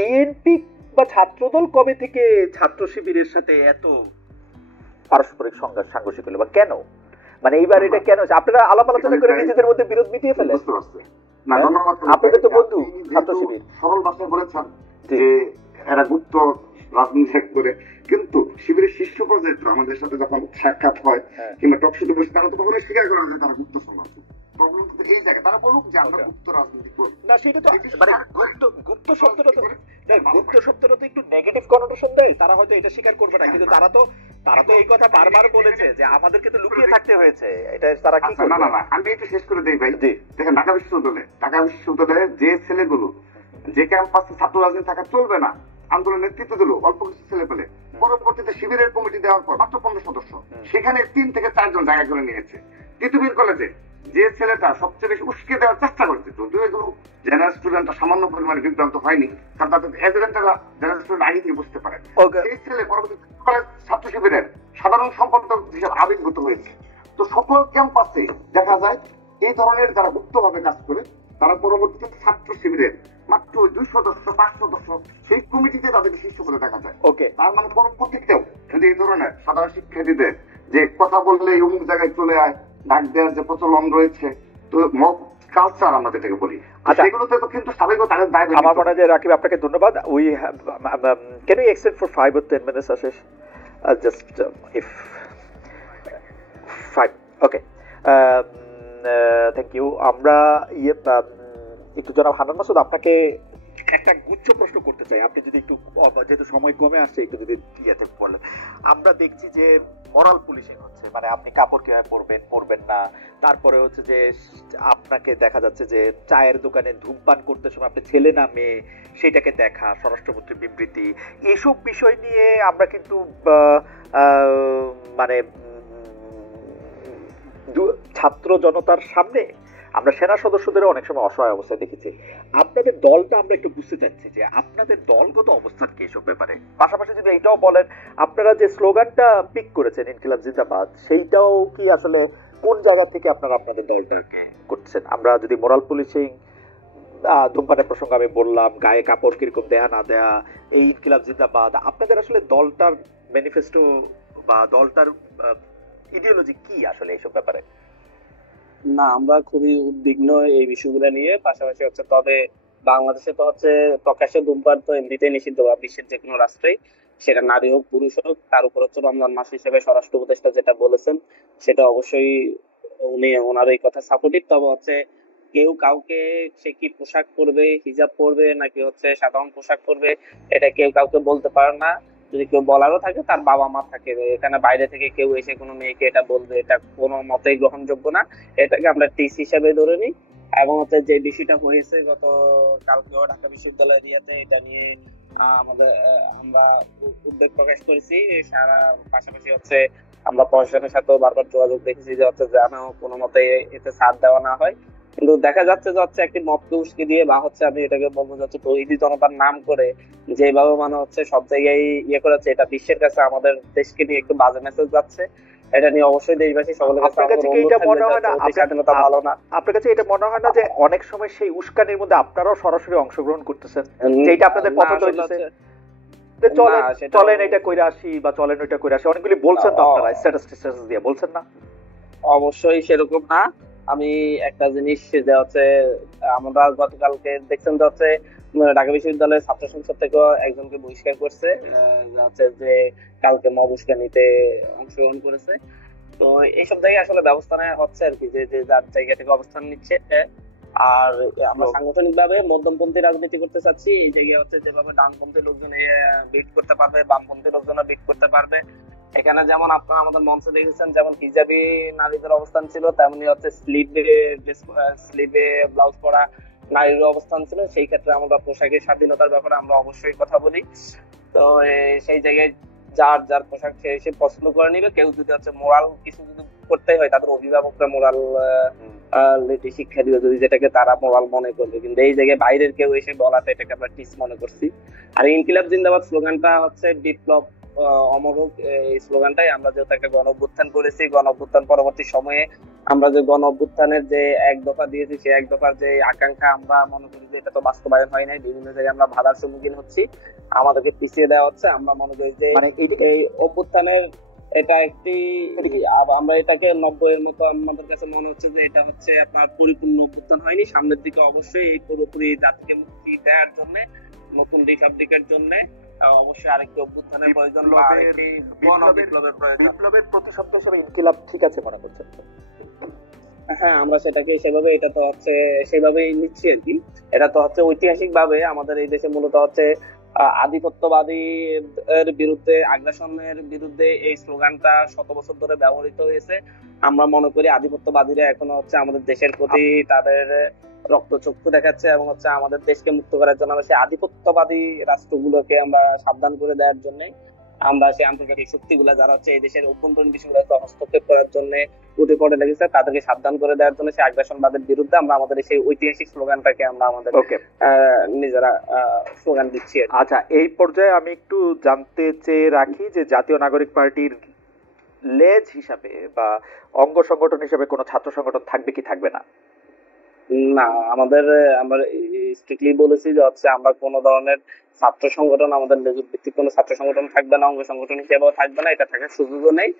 BNP বা ছাত্রদল কবে থেকে ছাত্র শিবিরের সাথে এত পারস্পরিক সাংঘর্ষিক হলো বা কেন, মানে এইবার এটা কেন আপনারা আলাপ আলোচনা করে নিজেদের মধ্যে বিরোধ মিটিয়ে ফেলেন? আপনাদের তো বন্ধু ছাত্র শিবির, সরল ভাষায় বলেছেন যে এরা গুপ্ত রাজনীতি করে, কিন্তু শিবিরের শীর্ষ পর্যায়ে আমাদের সাথে যখন সাক্ষাৎ হয় কিংবা টকশোতে বসে, তারা তো কখনোই স্বীকার করে না তারা গুপ্ত সংগঠন। প্রবলেম তো এই জায়গায়, তারা বলুক যে আমরা গুপ্ত রাজনীতি করি না, সেটা তো মানে গুপ্ত শব্দটা তো গুপ্ত শব্দটা তো একটু নেগেটিভ কনোটেশন দেয়, তারা হয়তো এটা স্বীকার করবে না, কিন্তু তারা তো এই কথা বারবার বলেছে যে আমাদেরকে তো লুকিয়ে থাকতে হয়েছে, এটা তারা কি করবে? না না না, আমি একটু শেষ করে দেই ভাই। দেখেন ঢাকা বিশ্ববিদ্যালয়ে যে ছেলেগুলো যে ক্যাম্পাসে ছাত্র রাজনীতি থাকা চলবে না আন্দোলন নেতৃত্ব দিল, অল্প কিছু ছেলে পেলে, পরবর্তীতে শিবিরের কমিটি দেওয়ার পর মাত্র 15 সদস্য, সেখানে 3 থেকে 4 জন জায়গা করে নিয়েছে। তিতুমির কলেজে যে ছেলেটা সবচেয়ে বেশি উস্কে দেওয়ার চেষ্টা করেছে, যদিও এগুলো জেনারেল স্টুডেন্টরা সামান্য পরিমাণে বিভ্রান্ত হয়নি, কারণ তাদের এজেন্টরা জেনারেল স্টুডেন্ট আগে থেকে বুঝতে পারে, সেই ছেলে পরবর্তী ছাত্র শিবিরের সাধারণ সম্পাদক হিসেবে আবির্ভূত হয়েছে। তো সকল ক্যাম্পাসে দেখা যায় এই ধরনের যারা গুপ্তভাবে কাজ করে, তারা পরবর্তীতে ছাত্র শিবিরের মাত্র 2 সদস্য 5 সদস্য সেই কমিটিতে তাদেরকে শীর্ষ করে দেখা যায়। তার মানে পরবর্তীতেও যদি এই ধরনের সাধারণ শিক্ষার্থীদের যে কথা বললে অমুক জায়গায় চলে আয় ডাক দেওয়ার যে প্রচলন রয়েছে, তো মব কালচার আমরা যেটাকে বলি, সেগুলোতে তো কিন্তু স্বাভাবিক তাদের দায়। আমার মনে হয় রাকিব আপনাকে ধন্যবাদ। We can you extend for 5 or 10 minutes Ashis? Just if 5 okay, thank you. আমরা একটু জনাব হান্নান মাসুদ আপনাকে একটা গুচ্ছ প্রশ্ন করতে চাই, আপনি যদি একটু, যেহেতু সময় কমে আসছে, একটু যদি ইয়েতে বলেন। আমরা দেখছি যে মরাল পুলিশিং হচ্ছে, মানে আপনি কাপড় কিভাবে পরবেন না, তারপরে হচ্ছে যে আপনাকে দেখা যাচ্ছে যে চায়ের দোকানে ধূমপান করতে সময় আপনি ছেলে না মেয়ে সেটাকে দেখা, স্বরাষ্ট্রমন্ত্রীর বিবৃতি, এসব বিষয় নিয়ে আমরা কিন্তু মানে ছাত্র জনতার সামনে আমরা সেনা সদস্যদের অনেক সময় অসহায় অবস্থায় দেখেছি। আপনাদের দলটা আমরা একটু বুঝতে চাচ্ছি যে আপনাদের দলগত অবস্থান কি এসব ব্যাপারে, পাশাপাশি যদি এইটাও বলেন আপনারা যে স্লোগানটা পিক করেছেন ইনকিলাব জিন্দাবাদ, সেইটাও কি আসলে কোন জায়গা থেকে আপনারা আপনাদের দলটাকে করছেন? আমরা যদি মোরাল পুলিশিং, ধূমপানের প্রসঙ্গ আমি বললাম, গায়ে কাপড় কিরকম দেয়া না দেয়া, এই ইনকিলাব জিন্দাবাদ, আপনাদের আসলে দলটার ম্যানিফেস্টো বা দলটার ইডিওলজি কি আসলে এইসব ব্যাপারে? না, আমরা খুবই উদ্বিগ্ন এই বিষয়গুলো নিয়ে। পাশাপাশি হচ্ছে তবে বাংলাদেশে তো হচ্ছে প্রকাশ্যে ধূমপান তো এমনিতেই নিষিদ্ধ, বিশ্বের যে কোনো রাষ্ট্রেই, সেটা নারী হোক পুরুষ হোক। তার উপর হচ্ছে রমজান মাস হিসেবে স্বরাষ্ট্র উপদেষ্টা যেটা বলেছেন সেটা অবশ্যই ওনার এই কথা সাপোর্টিভ। তবে হচ্ছে কেউ কাউকে সে কি পোশাক পরবে, হিজাব পরবে নাকি হচ্ছে সাধারণ পোশাক পরবে, এটা কেউ কাউকে বলতে পারে না। যদি কেউ বলারও থাকে তার বাবা মা থাকে, এখানে বাইরে থেকে কেউ এসে কোনো মেয়েকে এটা বলবে, এটা কোনো মতেই গ্রহণযোগ্য না। এটাকে আমরা টিস হিসাবে ধরে নিই। এবং হচ্ছে যে ডিসিটা হয়েছে গত কালকেও ঢাকা বিশ্ববিদ্যালয় এরিয়াতে, এটা নিয়ে আমরা উদ্বেগ প্রকাশ করেছি। সারা পাশাপাশি হচ্ছে আমরা প্রশাসনের সাথেও বারবার যোগাযোগ দেখেছি যে হচ্ছে যেন কোনো মতে এতে ছাড় দেওয়া না হয়। কিন্তু দেখা যাচ্ছে যে হচ্ছে একটি মবকে উস্কে দিয়ে বা হচ্ছে আমি এটাকে বলবো যাচ্ছে তৌহিদি জনতার নাম করে যেভাবে মানে হচ্ছে সব জায়গায় ইয়ে করেছে, এটা বিশ্বের কাছে আমাদের দেশকে নিয়ে একটু বাজে মেসেজ যাচ্ছে। এটা নিয়ে অবশ্যই দেশবাসী সকলের কাছে স্বাধীনতা ভালো না। আপনার কাছে এটা মনে হয় না যে অনেক সময় সেই উস্কানির মধ্যে আপনারাও সরাসরি অংশগ্রহণ করতেছেন, যেটা আপনাদের পছন্দ হয়েছে, চলেন এটা কইরা আসি বা চলেন ওইটা কইরা আসি, অনেকগুলি বলছেন তো আপনারা স্ট্যাটাস দিয়ে বলছেন না? অবশ্যই সেরকম না। আমি একটা জিনিস যে হচ্ছে আমরা গতকালকে দেখছেন যে হচ্ছে ঢাকা বিশ্ববিদ্যালয়ের ছাত্র সংসদ থেকেও একজনকে বহিষ্কার করছে হচ্ছে যে কালকে মব উস্কানিতে অংশগ্রহণ করেছে। তো এইসব জায়গায় আসলে ব্যবস্থা নেওয়া হচ্ছে আর কি, যে যার জায়গা থেকে অবস্থান নিচ্ছে। আর আমরা সাংগঠনিক ভাবে মধ্যমপন্থী রাজনীতি করতে চাচ্ছি। এই জায়গায় হচ্ছে যেভাবে ডানপন্থী লোকজন বিট করতে পারবে, বামপন্থী লোকজন বিট করতে পারবে। এখানে যেমন আপনারা আমাদের মঞ্চে দেখেছেন যেমন হিজাবি নারীদের অবস্থান ছিল, তেমনি হচ্ছে স্লিভে ব্লাউজ পরা নারীর অবস্থান ছিল। সেই ক্ষেত্রে আমরা পোশাকের স্বাধীনতার ব্যাপারে আমরা অবশ্যই কথা বলি। তো সেই জায়গায় যার যার পোশাক সে পছন্দ করে নিবে। কেউ যদি হচ্ছে মোরাল কিছু যদি করতে হয় তাদের অভিভাবকরা মোরাল শিক্ষা দিবে, যদি যেটাকে তারা মোরাল মনে করবে। কিন্তু এই জায়গায় বাইরের কেউ এসে বলাটা এটাকে আমরা টিস মনে করছি। আর ইনকিলাব জিন্দাবাদ স্লোগানটা হচ্ছে বিপ্লব অমর হোক এই স্লোগানটাই। আমরা যেহেতু একটা গণ অভ্যুত্থান করেছি, গণ অভ্যুত্থান পরবর্তী সময়ে আমরা যে গণ অভ্যুত্থানের যে এক দফা দিয়েছি, সেই এক দফার যে আকাঙ্ক্ষা আমরা মনে করি যে এটা তো বাস্তবায়ন হয় নাই, বিভিন্ন জায়গায় আমরা বাধার সম্মুখীন হচ্ছি, আমাদেরকে পিছিয়ে দেওয়া হচ্ছে। আমরা মনে করি যে মানে এইদিকে এই অভ্যুত্থানের এটা একটি আমরা এটাকে 90 এর মতো আমাদের কাছে মনে হচ্ছে যে এটা হচ্ছে আপনার পরিপূর্ণ অভ্যুত্থান হয়নি। সামনের দিকে অবশ্যই এই পুরোপুরি জাতিকে মুক্তি দেওয়ার জন্য, নতুন রিপাবলিকের জন্য অবশ্যই আরেকটি অভ্যুত্থানের প্রয়োজন বা আরেকটি বিপ্লবের প্রয়োজন। বিপ্লবের প্রতিশব্দ হিসেবে ইনকিলাব ঠিক আছে মনে করছেন? হ্যাঁ, আমরা সেটাকে সেভাবে, এটা তো হচ্ছে সেভাবেই নিচ্ছি আর কি। এটা তো হচ্ছে ঐতিহাসিক ভাবে আমাদের এই দেশে মূলত হচ্ছে আধিপত্যবাদী এর বিরুদ্ধে, আগ্রাসনের বিরুদ্ধে এই স্লোগানটা শত বছর ধরে ব্যবহৃত হয়েছে। আমরা মনে করি আধিপত্যবাদীরা এখনো হচ্ছে আমাদের দেশের প্রতি তাদের রক্তচক্ষু দেখাচ্ছে এবং হচ্ছে আমাদের দেশকে মুক্ত করার জন্য আমরা সেই আধিপত্যবাদী রাষ্ট্রগুলোকে আমরা সাবধান করে দেওয়ার জন্য, আমরা সেই আন্তর্জাতিক শক্তিগুলা যারা হচ্ছে এই দেশের অভ্যন্তরীণ বিষয়গুলোতে হস্তক্ষেপ করার জন্য উঠে পড়ে লেগেছে, তাদেরকে সাবধান করে দেওয়ার জন্য সেই আগ্রাসনবাদের বিরুদ্ধে আমরা আমাদের সেই ঐতিহাসিক স্লোগানটাকে আমরা আমাদের নিজেরা স্লোগান দিচ্ছি। আচ্ছা, এই পর্যায়ে আমি একটু জানতে চেয়ে রাখি যে জাতীয় নাগরিক পার্টির লেজ হিসাবে বা অঙ্গ সংগঠন হিসাবে কোনো ছাত্র সংগঠন থাকবে কি থাকবে না? না, আমরা স্ট্রিক্টলি বলেছি যে হচ্ছে আমরা কোনো ধরনের ছাত্র সংগঠন, আমাদের লেজুর ভিত্তিক কোনো ছাত্র সংগঠন থাকবে না, অঙ্গ সংগঠন হিসেবেও থাকবে না, এটা থাকার সুযোগও নেই।